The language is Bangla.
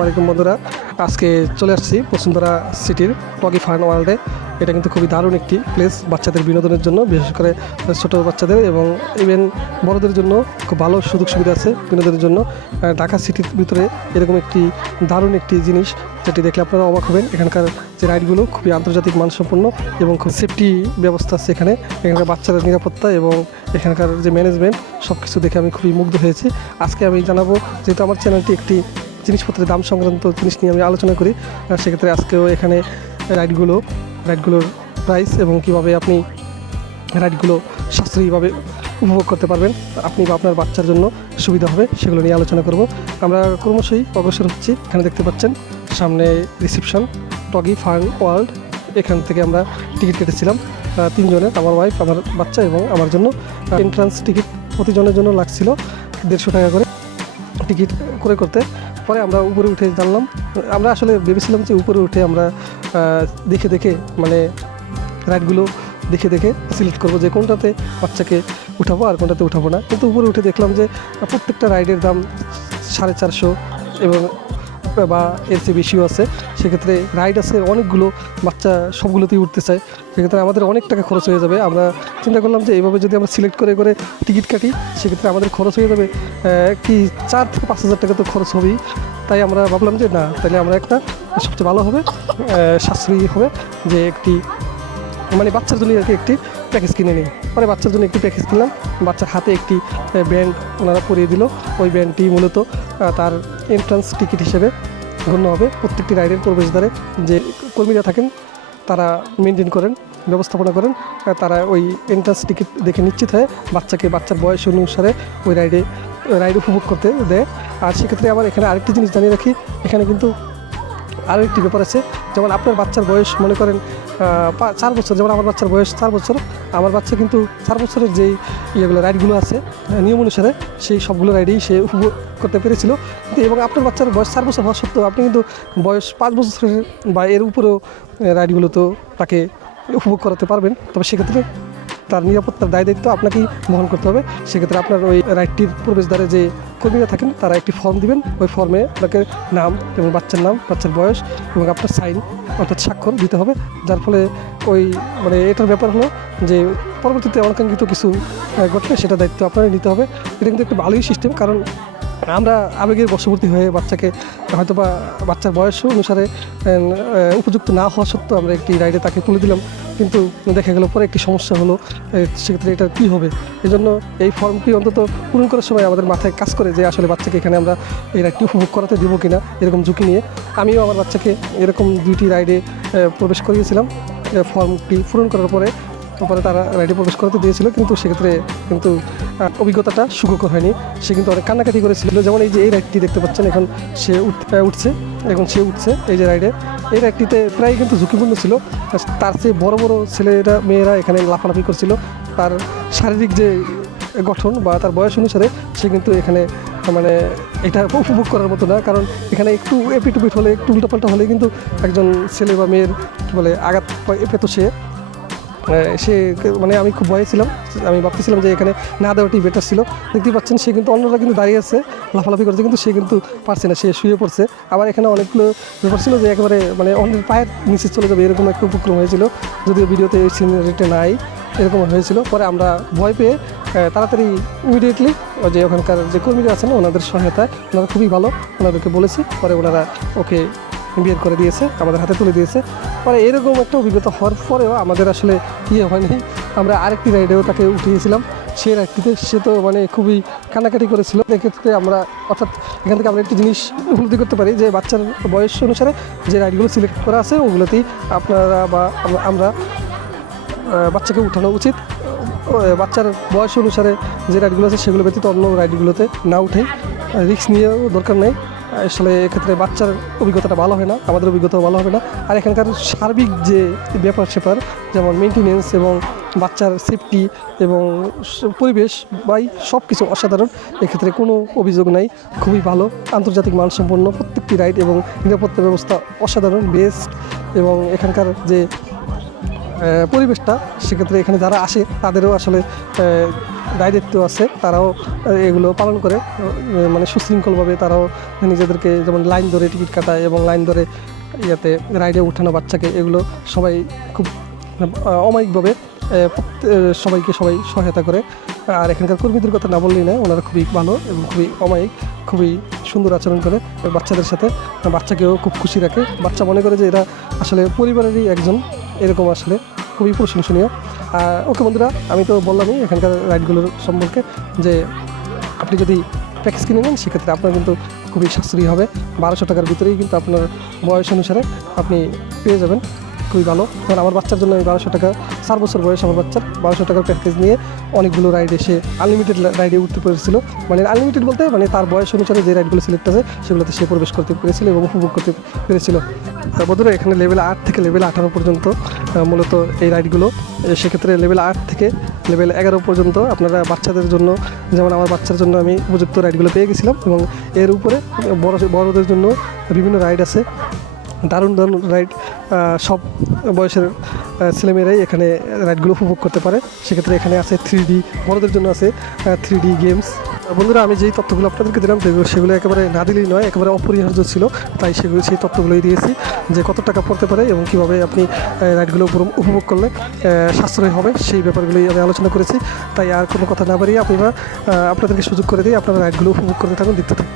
আসসালামু আলাইকুম বন্ধুরা, আজকে চলে আসছি বসুন্ধরা সিটির টগি ফান ওয়ার্ল্ডে। এটা কিন্তু খুবই দারুণ একটি প্লেস বাচ্চাদের বিনোদনের জন্য, বিশেষ করে ছোটো বাচ্চাদের এবং ইভেন বড়দের জন্য খুব ভালো সুযোগ সুবিধা আছে বিনোদনের জন্য। ঢাকা সিটির ভিতরে এরকম একটি দারুণ একটি জিনিস, যেটি দেখলে আপনারা অবাক হবেন। এখানকার যে রাইডগুলো খুবই আন্তর্জাতিক মানসম্পন্ন এবং খুব সেফটি ব্যবস্থা আছে এখানে। এখানকার বাচ্চাদের নিরাপত্তা এবং এখানকার যে ম্যানেজমেন্ট সব কিছু দেখে আমি খুবই মুগ্ধ হয়েছি। আজকে আমি জানাবো, যেহেতু আমার চ্যানেলটি একটি জিনিসপত্রের দাম সংক্রান্ত জিনিস নিয়ে আমি আলোচনা করি, সেক্ষেত্রে আজকেও এখানে রাইডগুলোর প্রাইস এবং কীভাবে আপনি রাইডগুলো সাশ্রয়ীভাবে উপভোগ করতে পারবেন আপনি বা আপনার বাচ্চার জন্য সুবিধা হবে, সেগুলো নিয়ে আলোচনা করব। আমরা ক্রমশই অগ্রসর হচ্ছি। এখানে দেখতে পাচ্ছেন সামনে রিসেপশন টগি ফান ওয়ার্ল্ড। এখান থেকে আমরা টিকিট কেটেছিলাম 3 জনের, আমার ওয়াইফ, আমার বাচ্চা এবং আমার জন্য। এন্ট্রান্স টিকিট প্রতিজনের জন্য লাগছিল 150 টাকা করে টিকিট করতে। পরে আমরা উপরে উঠে জানলাম, আমরা আসলে ভেবেছিলাম যে উপরে উঠে আমরা দেখে মানে রাইডগুলো দেখে সিলেক্ট করবো যে কোনটাতে বাচ্চাকে উঠাবো আর কোনটাতে উঠাবো না। কিন্তু উপরে উঠে দেখলাম যে প্রত্যেকটা রাইডের দাম 450 এবং বা এর চেয়ে বেশিও আছে। সেক্ষেত্রে রাইড আছে অনেকগুলো, বাচ্চা সবগুলোতেই উঠতে চায়, সেক্ষেত্রে আমাদের অনেক টাকা খরচ হয়ে যাবে। আমরা চিন্তা করলাম যে এইভাবে যদি আমরা সিলেক্ট করে টিকিট কাটি, সেক্ষেত্রে আমাদের খরচ হয়ে যাবে কি 4 থেকে 5 হাজার টাকা তো খরচ হবেই। তাই আমরা ভাবলাম যে না, তাহলে আমরা একটা সবচেয়ে ভালো হবে, সাশ্রয়ী হবে যে একটি মানে বাচ্চার জন্য আর কি একটি প্যাকেজ কিনে নিই। পরে বাচ্চার জন্য একটি প্যাকেজ কিনলাম। বাচ্চার হাতে একটি ব্যান্ড ওনারা পরিয়ে দিল। ওই ব্যান্ডটি মূলত তার এন্ট্রান্স টিকিট হিসেবে গণ্য হবে। প্রত্যেকটি রাইডের প্রবেশদ্বারে যে কর্মীরা থাকেন তারা মেনটেন করেন, ব্যবস্থাপনা করেন, তারা ওই এন্ট্রান্স টিকিট দেখে নিশ্চিত হয়ে বাচ্চার বয়স অনুসারে ওই রাইড উপভোগ করতে দেয়। আর সেক্ষেত্রে আবার এখানে আরেকটি জিনিস জানিয়ে রাখি, এখানে কিন্তু আরও একটি ব্যাপার আছে। যেমন আপনার বাচ্চার বয়স মনে করেন 4 বছর, যেমন আমার বাচ্চার বয়স 4 বছর, আমার বাচ্চা কিন্তু 4 বছরের যেই রাইডগুলো আছে নিয়ম অনুসারে সেই সবগুলো রাইডেই সে উপভোগ করতে পেরেছিল। কিন্তু এবং আপনার বাচ্চার বয়স 4 বছর হওয়া সত্ত্বেও আপনি কিন্তু বয়স 5 বছরের বা এর উপরেও রাইডগুলো তো তাকে উপভোগ করাতে পারবেন। তবে সেক্ষেত্রে তার নিরাপত্তার দায়িত্ব আপনাকেই বহন করতে হবে। সেক্ষেত্রে আপনার ওই রাইডটির প্রবেশদ্বারে যে কর্মীরা থাকেন তারা একটি ফর্ম দিবেন। ওই ফর্মে আপনাকে নাম এবং বাচ্চার নাম, বাচ্চার বয়স এবং আপনার সাইন অর্থাৎ স্বাক্ষর দিতে হবে। যার ফলে ওই এটার ব্যাপার হলো যে পরবর্তীতে অনাকাঙ্ক্ষিত কিছু ঘটলে সেটা দায়িত্ব আপনারই নিতে হবে। এটা কিন্তু একটা ভালোই সিস্টেম, কারণ আমরা আবেগের বশবর্তী হয়ে বাচ্চাকে হয়তো বা বাচ্চার বয়স অনুসারে উপযুক্ত না হওয়া সত্ত্বেও আমরা একটি রাইডে তাকে তুলে দিলাম, কিন্তু দেখা গেল পরে একটি সমস্যা হলো। সেক্ষেত্রে এটা কী হবে? এই জন্য এই ফর্মটি অন্তত পূরণ করার সময় আমাদের মাথায় কাজ করে যে আসলে বাচ্চাকে এখানে আমরা এই রাইডটি উপভোগ করাতে দেবো কিনা, এরকম ঝুঁকি নিয়ে। আমিও আমার বাচ্চাকে এরকম 2টি রাইডে প্রবেশ করিয়েছিলাম। ফর্মটি পূরণ করার পরে তারা রাইডে প্রবেশ করতে দিয়েছিল, কিন্তু সেক্ষেত্রে অভিজ্ঞতাটা সুখকর হয়নি। সে কিন্তু অনেক কান্নাকাটি করেছিল। যেমন এই যে এই রাইডটি দেখতে পাচ্ছেন, এখন সে উঠছে এই যে রাইডে। এই রাইডটিতে প্রায় কিন্তু ঝুঁকিপূর্ণ ছিল। তার চেয়ে বড় ছেলেরা মেয়েরা এখানে লাফালাফি করছিল। তার শারীরিক যে গঠন বা তার বয়স অনুসারে সে কিন্তু এখানে মানে এটা উপভোগ করার মতো না, কারণ এখানে একটু এপিটুপিট হলে, একটু উল্টাপাল্টা হলে কিন্তু একজন ছেলে বা মেয়ের আঘাত পেত সে মানে আমি খুব ভয়ে ছিলাম। আমি ভাবতেছিলাম যে এখানে না দেওয়াটি বেটার ছিল। দেখতে পাচ্ছেন সে কিন্তু অন্যরা কিন্তু দাঁড়িয়ে আছে, লাফালাফি করছে, কিন্তু সে কিন্তু পারছে না, সে শুয়ে পড়ছে। আবার এখানে অনেকগুলো ব্যাপার ছিল যে একেবারে অন্যের পায়ের নিচে চলে যাবে এরকম একটা উপক্রম হয়েছিল, যদিও ভিডিওতে এই সিনারিটা নাই, এরকম হয়েছিল। পরে আমরা ভয় পেয়ে তাড়াতাড়ি ইমিডিয়েটলি যে ওখানকার যে কর্মীরা আছেন ওনাদের সহায়তায়, ওনারা খুবই ভালো, ওনাদেরকে বলেছি, পরে ওনারা ওকে বের করে দিয়েছে, আমাদের হাতে তুলে দিয়েছে। পরে এরকম একটা অভিজ্ঞতা হওয়ার পরেও আমাদের আসলে হয়নি। আমরা আরেকটি রাইডেও তাকে উঠিয়েছিলাম। সেই রাইডটিতে সে তো খুবই কান্নাকাটি করেছিল। এক্ষেত্রে আমরা এখান থেকে আমরা একটি জিনিস উপলব্ধি করতে পারি যে বাচ্চার বয়স অনুসারে যে রাইডগুলো সিলেক্ট করা আছে ওগুলোতেই আপনারা বা আমরা বাচ্চাকে উঠানো উচিত। বাচ্চার বয়স অনুসারে যে রাইডগুলো আছে সেগুলো ব্যতীত অন্য রাইডগুলোতে না উঠেই, রিস্ক নিয়েও দরকার নেই। আসলে এক্ষেত্রে বাচ্চার অভিজ্ঞতাটা ভালো হয় না, আমাদের অভিজ্ঞতাও ভালো হবে না। আর এখানকার সার্বিক যে ব্যাপার যেমন মেনটেনেন্স এবং বাচ্চার সেফটি এবং পরিবেশ সব কিছু অসাধারণ। এক্ষেত্রে কোনো অভিযোগ নাই, খুবই ভালো, আন্তর্জাতিক মানসম্পন্ন প্রত্যেকটি রাইড এবং নিরাপত্তা ব্যবস্থা অসাধারণ, বেস্ট। এবং এখানকার যে পরিবেশটা, সেক্ষেত্রে এখানে যারা আসে তাদেরও আসলে দায়িত্ব আছে, তারাও এগুলো পালন করে মানে সুশৃঙ্খলভাবে তারাও নিজেদেরকে যেমন লাইন ধরে টিকিট কাটায় এবং লাইন ধরে রাইডে উঠানো বাচ্চাকে, এগুলো সবাই খুব অমায়িকভাবে সবাই সহায়তা করে। আর এখানকার কর্মীদের কথা না বললেই না, ওনারা খুবই ভালো এবং খুবই অমায়িক, খুবই সুন্দর আচরণ করে বাচ্চাদের সাথে। বাচ্চাকেও খুব খুশি রাখে, বাচ্চা মনে করে যে এরা আসলে পরিবারেরই একজন, এরকম আসলে খুবই প্রশংসনীয়। ওকে বন্ধুরা, আমি তো বললামই এখানকার রাইডগুলোর সম্পর্কে, যে আপনি যদি প্যাকেজ কিনে নেন সেক্ষেত্রে আপনার কিন্তু খুবই সাশ্রয়ী হবে। 1200 টাকার ভিতরেই কিন্তু আপনার বয়স অনুসারে আপনি পেয়ে যাবেন, খুবই ভালো। কারণ আমার বাচ্চার জন্য আমি 1200 টাকা, 4 বছর বয়স আমার বাচ্চার, 1200 টাকার প্যাকেজ নিয়ে অনেকগুলো রাইড এসে আনলিমিটেড রাইডে উঠতে পেরেছিল। মানে আনলিমিটেড বলতে মানে তার বয়স অনুসারে যে রাইডগুলো সিলেক্ট আছে সেগুলোতে সে প্রবেশ করতে পেরেছিল এবং উপভোগ করতে পেরেছিল। বন্ধুরা, এখানে লেভেল 8 থেকে লেভেল 18 পর্যন্ত মূলত এই রাইডগুলো। সেক্ষেত্রে লেভেল 8 থেকে লেভেল 11 পর্যন্ত আপনারা বাচ্চাদের জন্য, যেমন আমার বাচ্চার জন্য আমি উপযুক্ত রাইডগুলো পেয়ে গেছিলাম, এবং এর উপরে বড়দের জন্য বিভিন্ন রাইড আছে, দারুণ রাইড। সব বয়সের ছেলেমেয়েরাই এখানে রাইডগুলো উপভোগ করতে পারে। সেক্ষেত্রে এখানে আছে 3D, বড়দের জন্য আছে 3D গেমস। বন্ধুরা, আমি যেই তথ্যগুলো আপনাদেরকে দিলাম সেগুলো একেবারে না দিলেই নয়, একেবারে অপরিহার্য ছিল, তাই সেই তথ্যগুলোই দিয়েছি, যে কত টাকা পড়তে পারে এবং কীভাবে আপনি রাইডগুলো উপভোগ করলে সাশ্রয় হবে, সেই ব্যাপারগুলোই আমি আলোচনা করেছি। তাই আর কোনো কথা না বাড়িয়ে আপনাদেরকে সুযোগ করে দিই, আপনারা রাইডগুলো উপভোগ করতে থাকুন, দেখতে থাকুন।